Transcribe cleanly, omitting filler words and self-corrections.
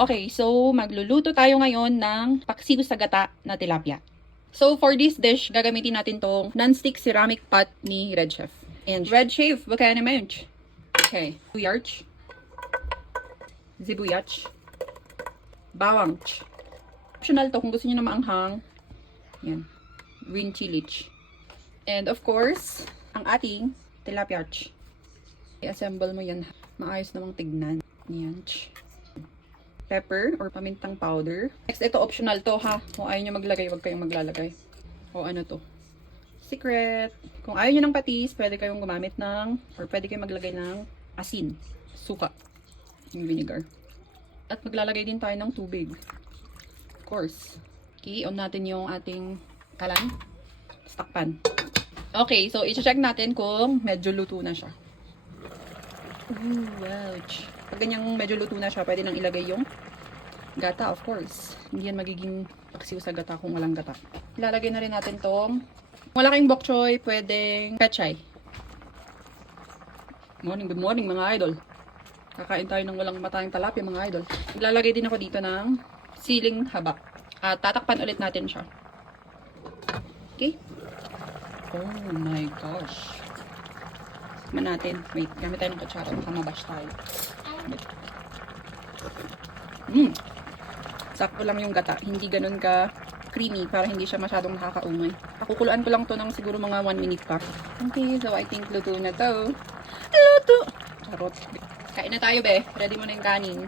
Okay, so magluluto tayo ngayon ng paksiw sa gata na tilapia. So for this dish, gagamitin natin tong non-stick ceramic pot ni Red Chef. And Red Chef, baka naman. Okay, sibuyarch, zibuyach, bawang. Optional to kung gusto niyo na maanghang. Yan, green chili. And of course, ang ating tilapia. I-assemble mo yan. Maayos namang tignan. Yan. Pepper or pamintang powder. Next, ito optional to ha. Kung ayaw nyo maglagay, huwag kayong maglalagay. O ano to? Secret. Kung ayaw nyo ng patis, pwede kayong gumamit ng, or pwede kayong maglagay ng asin. Suka. Yung vinegar. At maglalagay din tayo ng tubig. Of course. Okay, on natin yung ating kalan. Stock pan. Okay, so i-check natin kung medyo luto na siya. Ooh, ouch. Pag ganyang medyo luto na siya, pwede nang ilagay yung gata, of course. Hindi yan magiging paksiw sa gata kung walang gata. Ilalagay na rin natin tong, kung wala kayong bok choy, pwedeng pechay. Good morning mga idol. Kakain tayo ng walang matayang talapia mga idol. Ilalagay din ako dito ng siling habak. At tatakpan ulit natin siya. Okay? Oh my gosh. Tikman natin. Wait, gamit tayo ng kutsara. Baka mabash tayo. Sakto lang yung gata. Hindi ganun ka creamy para hindi siya masyadong nakakaumay. Pakukuluan ko lang to ng siguro mga 1 minute pa. Okay, so I think luto na to. Luto! Charot. Kain na tayo be. Ready mo na yung kanin.